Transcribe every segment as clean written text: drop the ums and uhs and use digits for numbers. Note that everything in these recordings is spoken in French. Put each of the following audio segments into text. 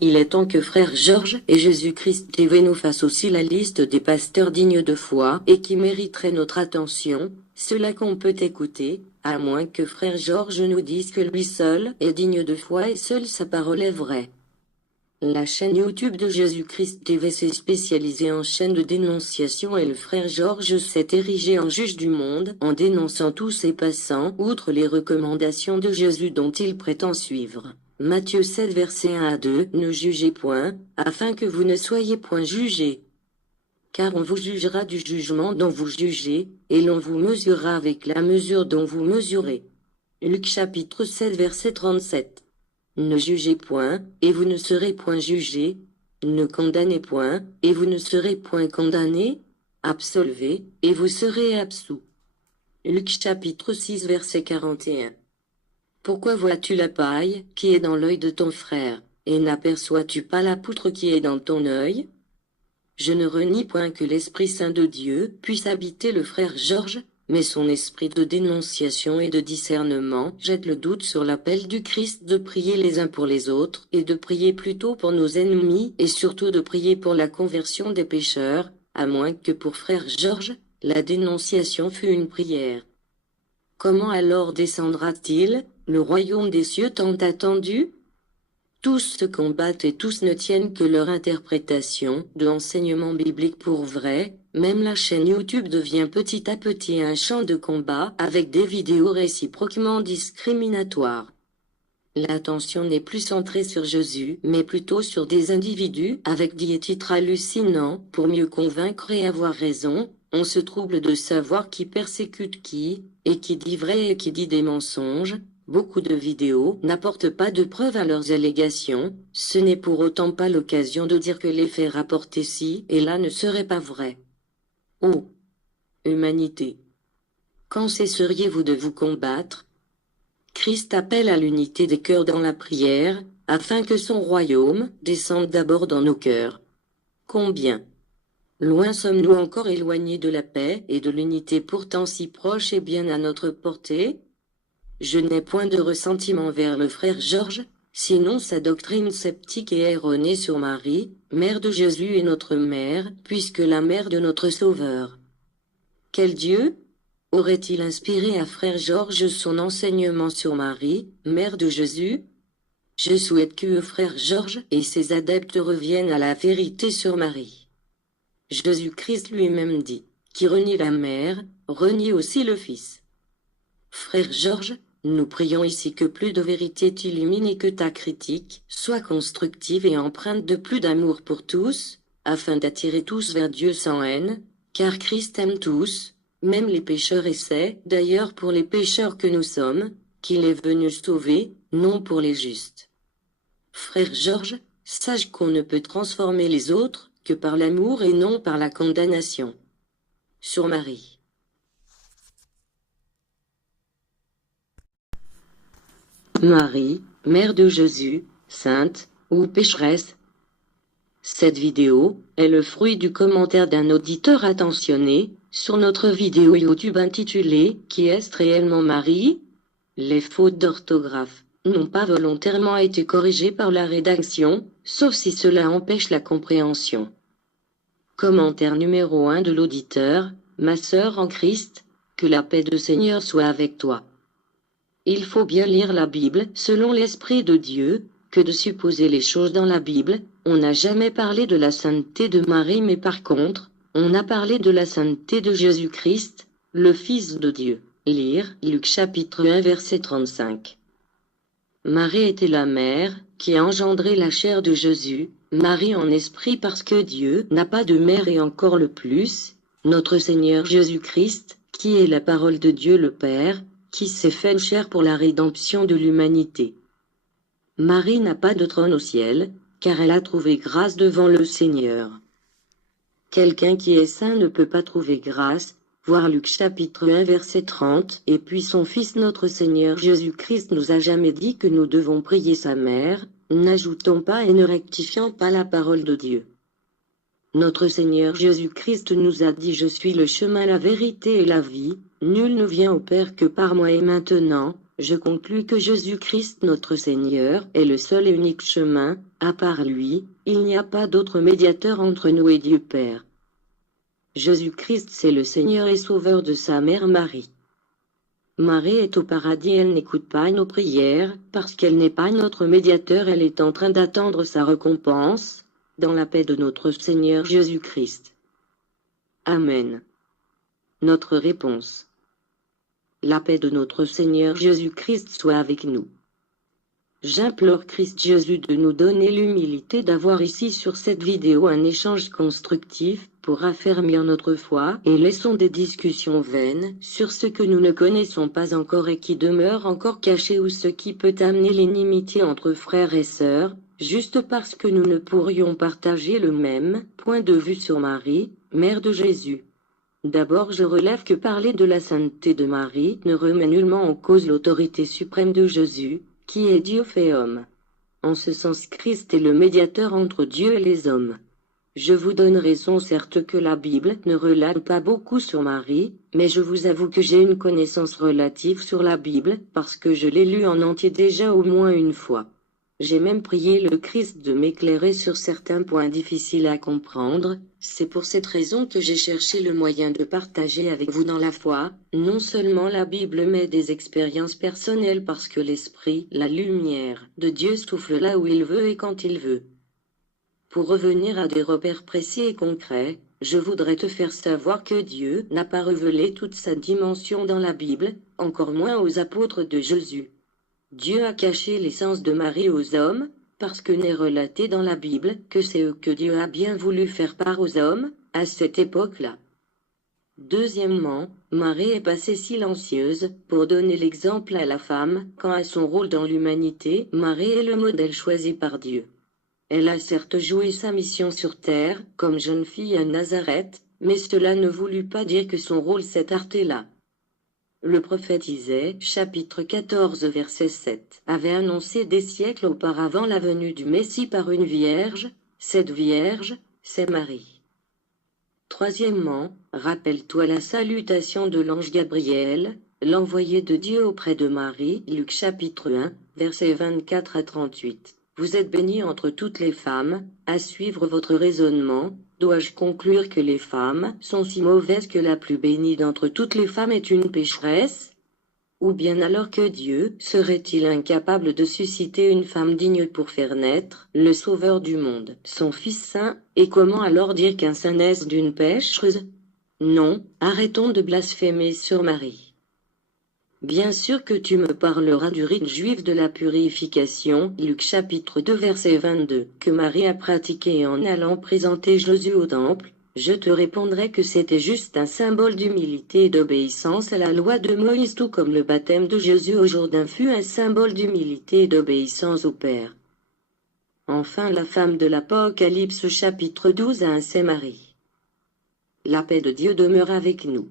Il est temps que frère Georges et Jésus-Christ TV nous fassent aussi la liste des pasteurs dignes de foi et qui mériteraient notre attention, ceux-là qu'on peut écouter, à moins que frère Georges nous dise que lui seul est digne de foi et seule sa parole est vraie. La chaîne YouTube de Jésus-Christ TV s'est spécialisée en chaîne de dénonciation et le frère Georges s'est érigé en juge du monde en dénonçant tous ses passants outre les recommandations de Jésus dont il prétend suivre. Matthieu 7 versets 1 à 2 Ne jugez point, afin que vous ne soyez point jugés. Car on vous jugera du jugement dont vous jugez, et l'on vous mesurera avec la mesure dont vous mesurez. Luc chapitre 7 verset 37. Ne jugez point, et vous ne serez point jugés. Ne condamnez point, et vous ne serez point condamnés. Absolvez, et vous serez absous. Luc chapitre 6 verset 41. Pourquoi vois-tu la paille qui est dans l'œil de ton frère, et n'aperçois-tu pas la poutre qui est dans ton œil? Je ne renie point que l'Esprit Saint de Dieu puisse habiter le frère Georges, mais son esprit de dénonciation et de discernement jette le doute sur l'appel du Christ de prier les uns pour les autres, et de prier plutôt pour nos ennemis, et surtout de prier pour la conversion des pécheurs, à moins que pour frère Georges, la dénonciation fût une prière. Comment alors descendra-t-il, le royaume des cieux tant attendu? Tous se combattent et tous ne tiennent que leur interprétation de l'enseignement biblique pour vrai. Même la chaîne YouTube devient petit à petit un champ de combat avec des vidéos réciproquement discriminatoires. L'attention n'est plus centrée sur Jésus, mais plutôt sur des individus avec des titres hallucinants pour mieux convaincre et avoir raison. On se trouble de savoir qui persécute qui, et qui dit vrai et qui dit des mensonges. Beaucoup de vidéos n'apportent pas de preuves à leurs allégations, ce n'est pour autant pas l'occasion de dire que les faits rapportés ci et là ne seraient pas vrais. Oh! Humanité! Quand cesseriez-vous de vous combattre? Christ appelle à l'unité des cœurs dans la prière, afin que son royaume descende d'abord dans nos cœurs. Combien? Loin sommes-nous encore éloignés de la paix et de l'unité pourtant si proche et bien à notre portée? Je n'ai point de ressentiment vers le frère Georges, sinon sa doctrine sceptique et erronée sur Marie, mère de Jésus et notre mère, puisque la mère de notre Sauveur. Quel Dieu aurait-il inspiré à frère Georges son enseignement sur Marie, mère de Jésus? Je souhaite que frère Georges et ses adeptes reviennent à la vérité sur Marie. Jésus-Christ lui-même dit, qui renie la mère, renie aussi le Fils. Frère Georges, nous prions ici que plus de vérité t'illumine et que ta critique soit constructive et empreinte de plus d'amour pour tous, afin d'attirer tous vers Dieu sans haine, car Christ aime tous, même les pécheurs et c'est, d'ailleurs pour les pécheurs que nous sommes, qu'il est venu sauver, non pour les justes. Frère Georges, sache qu'on ne peut transformer les autres que par l'amour et non par la condamnation. Sur Marie. Marie, mère de Jésus, sainte ou pécheresse. Cette vidéo est le fruit du commentaire d'un auditeur attentionné sur notre vidéo YouTube intitulée « Qui est réellement Marie ?» Les fautes d'orthographe n'ont pas volontairement été corrigées par la rédaction, sauf si cela empêche la compréhension. Commentaire numéro 1 de l'auditeur, ma sœur en Christ, que la paix du Seigneur soit avec toi. Il faut bien lire la Bible selon l'Esprit de Dieu, que de supposer les choses dans la Bible. On n'a jamais parlé de la sainteté de Marie mais par contre, on a parlé de la sainteté de Jésus-Christ, le Fils de Dieu. Lire Luc chapitre 1 verset 35. Marie était la mère qui a engendré la chair de Jésus, Marie en esprit parce que Dieu n'a pas de mère et encore le plus, notre Seigneur Jésus-Christ, qui est la parole de Dieu le Père, qui s'est fait chair pour la rédemption de l'humanité. Marie n'a pas de trône au ciel, car elle a trouvé grâce devant le Seigneur. Quelqu'un qui est saint ne peut pas trouver grâce, voir Luc chapitre 1 verset 30, et puis son Fils notre Seigneur Jésus-Christ nous a jamais dit que nous devons prier sa mère, n'ajoutons pas et ne rectifions pas la parole de Dieu. Notre Seigneur Jésus-Christ nous a dit « Je suis le chemin, la vérité et la vie, nul ne vient au Père que par moi et maintenant, je conclus que Jésus-Christ notre Seigneur est le seul et unique chemin, À part lui, il n'y a pas d'autre médiateur entre nous et Dieu Père. Jésus-Christ c'est le Seigneur et Sauveur de sa mère Marie. Marie est au paradis, elle n'écoute pas nos prières, parce qu'elle n'est pas notre médiateur, elle est en train d'attendre sa récompense, dans la paix de notre Seigneur Jésus-Christ. Amen. Notre réponse. La paix de notre Seigneur Jésus-Christ soit avec nous. J'implore Christ Jésus de nous donner l'humilité d'avoir ici sur cette vidéo un échange constructif pour raffermir notre foi et laissons des discussions vaines sur ce que nous ne connaissons pas encore et qui demeure encore caché ou ce qui peut amener l'inimitié entre frères et sœurs, juste parce que nous ne pourrions partager le même point de vue sur Marie, mère de Jésus. D'abord je relève que parler de la sainteté de Marie ne remet nullement en cause l'autorité suprême de Jésus, qui est Dieu fait homme. En ce sens Christ est le médiateur entre Dieu et les hommes. Je vous donne raison certes que la Bible ne relate pas beaucoup sur Marie, mais je vous avoue que j'ai une connaissance relative sur la Bible parce que je l'ai lue en entier déjà au moins une fois. J'ai même prié le Christ de m'éclairer sur certains points difficiles à comprendre, c'est pour cette raison que j'ai cherché le moyen de partager avec vous dans la foi, non seulement la Bible mais des expériences personnelles parce que l'Esprit, la lumière de Dieu souffle là où il veut et quand il veut. Pour revenir à des repères précis et concrets, je voudrais te faire savoir que Dieu n'a pas révélé toute sa dimension dans la Bible, encore moins aux apôtres de Jésus. Dieu a caché l'essence de Marie aux hommes, parce que n'est relaté dans la Bible que c'est eux que Dieu a bien voulu faire part aux hommes, à cette époque-là. Deuxièmement, Marie est passée silencieuse, pour donner l'exemple à la femme, quant à son rôle dans l'humanité, Marie est le modèle choisi par Dieu. Elle a certes joué sa mission sur terre, comme jeune fille à Nazareth, mais cela ne voulut pas dire que son rôle s'est arrêté là. Le prophète Isaïe, chapitre 14 verset 7, avait annoncé des siècles auparavant la venue du Messie par une vierge, cette vierge, c'est Marie. Troisièmement, rappelle-toi la salutation de l'ange Gabriel, l'envoyé de Dieu auprès de Marie, Luc chapitre 1, versets 24 à 38. Vous êtes bénie entre toutes les femmes, à suivre votre raisonnement, dois-je conclure que les femmes sont si mauvaises que la plus bénie d'entre toutes les femmes est une pécheresse? Ou bien alors que Dieu serait-il incapable de susciter une femme digne pour faire naître le Sauveur du monde, son Fils saint, et comment alors dire qu'un saint naisse d'une pécheuse? Non, arrêtons de blasphémer sur Marie. Bien sûr que tu me parleras du rite juif de la purification, Luc chapitre 2 verset 22, que Marie a pratiqué en allant présenter Jésus au temple, je te répondrai que c'était juste un symbole d'humilité et d'obéissance à la loi de Moïse tout comme le baptême de Jésus au Jourdain fut un symbole d'humilité et d'obéissance au Père. Enfin la femme de l'Apocalypse chapitre 12 a un c'est Marie. La paix de Dieu demeure avec nous.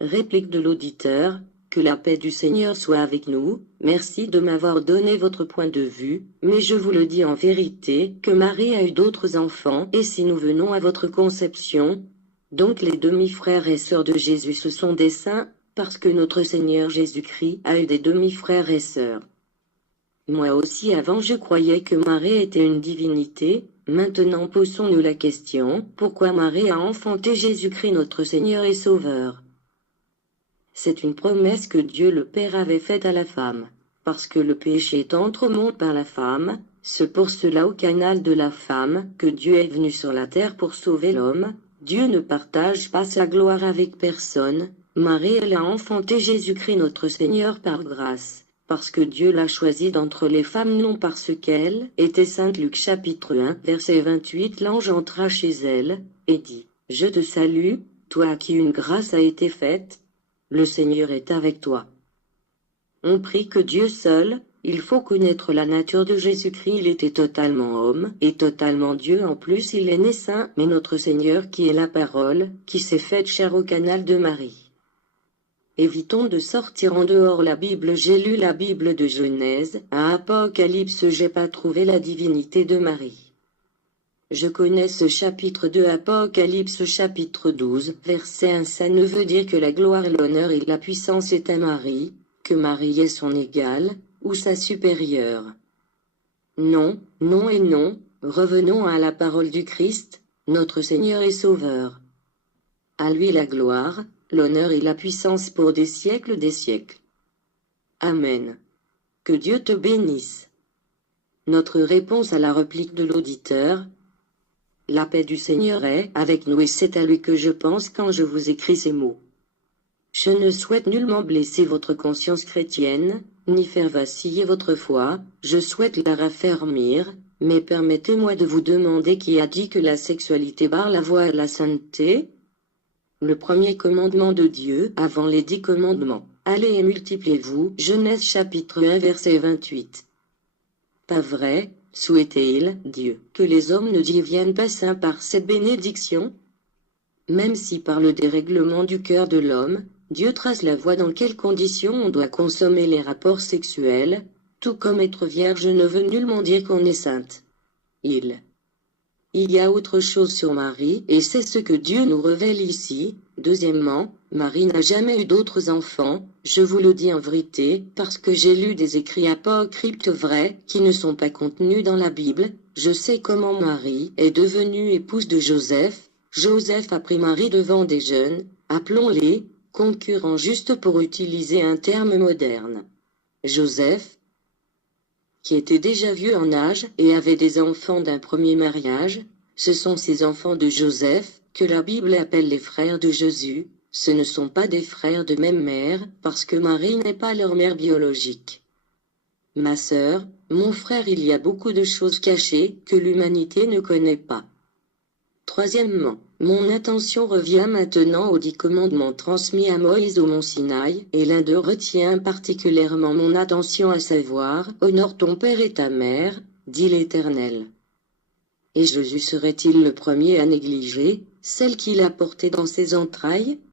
Réplique de l'auditeur. Que la paix du Seigneur soit avec nous, merci de m'avoir donné votre point de vue, mais je vous le dis en vérité que Marie a eu d'autres enfants et si nous venons à votre conception, donc les demi-frères et sœurs de Jésus ce sont des saints, parce que notre Seigneur Jésus-Christ a eu des demi-frères et sœurs. Moi aussi avant je croyais que Marie était une divinité, maintenant posons-nous la question, pourquoi Marie a enfanté Jésus-Christ notre Seigneur et Sauveur? C'est une promesse que Dieu le Père avait faite à la femme. Parce que le péché entre au monde par la femme, c'est pour cela au canal de la femme que Dieu est venu sur la terre pour sauver l'homme. Dieu ne partage pas sa gloire avec personne. Marie elle a enfanté Jésus-Christ notre Seigneur par grâce. Parce que Dieu l'a choisi d'entre les femmes non parce qu'elle était sainte. Luc chapitre 1 verset 28 l'ange entra chez elle, et dit, « Je te salue, toi à qui une grâce a été faite. Le Seigneur est avec toi. » On prie que Dieu seul, il faut connaître la nature de Jésus-Christ, il était totalement homme et totalement Dieu en plus il est né saint, mais notre Seigneur qui est la parole, qui s'est faite chair au canal de Marie. Évitons de sortir en dehors la Bible, j'ai lu la Bible de Genèse, à Apocalypse j'ai pas trouvé la divinité de Marie. Je connais ce chapitre 2 Apocalypse chapitre 12, verset 1 ça ne veut dire que la gloire et l'honneur et la puissance est à Marie, que Marie est son égale, ou sa supérieure. Non, non et non, revenons à la parole du Christ, notre Seigneur et Sauveur. À lui la gloire, l'honneur et la puissance pour des siècles des siècles. Amen. Que Dieu te bénisse. Notre réponse à la réplique de l'auditeur. La paix du Seigneur est avec nous et c'est à lui que je pense quand je vous écris ces mots. Je ne souhaite nullement blesser votre conscience chrétienne, ni faire vaciller votre foi, je souhaite la raffermir, mais permettez-moi de vous demander qui a dit que la sexualité barre la voie à la sainteté? Le premier commandement de Dieu avant les 10 commandements. Allez et multipliez-vous. Genèse chapitre 1 verset 28. Pas vrai, souhaitait-il, Dieu, que les hommes ne deviennent pas saints par cette bénédiction? Même si par le dérèglement du cœur de l'homme, Dieu trace la voie dans quelles conditions on doit consommer les rapports sexuels, tout comme être vierge ne veut nullement dire qu'on est sainte. Il y a autre chose sur Marie, et c'est ce que Dieu nous révèle ici. Deuxièmement, Marie n'a jamais eu d'autres enfants, je vous le dis en vérité, parce que j'ai lu des écrits apocryphes vrais, qui ne sont pas contenus dans la Bible. Je sais comment Marie est devenue épouse de Joseph. Joseph a pris Marie devant des jeunes, appelons-les, concurrents juste pour utiliser un terme moderne. Joseph, qui était déjà vieux en âge et avait des enfants d'un premier mariage, ce sont ces enfants de Joseph, que la Bible appelle les frères de Jésus, ce ne sont pas des frères de même mère, parce que Marie n'est pas leur mère biologique. Ma sœur, mon frère, il y a beaucoup de choses cachées que l'humanité ne connaît pas. Troisièmement, mon attention revient maintenant aux 10 commandements transmis à Moïse au mont Sinaï, et l'un d'eux retient particulièrement mon attention à savoir, « Honore ton père et ta mère », dit l'Éternel. Et Jésus serait-il le premier à négliger celle qu'il a portée dans ses entrailles?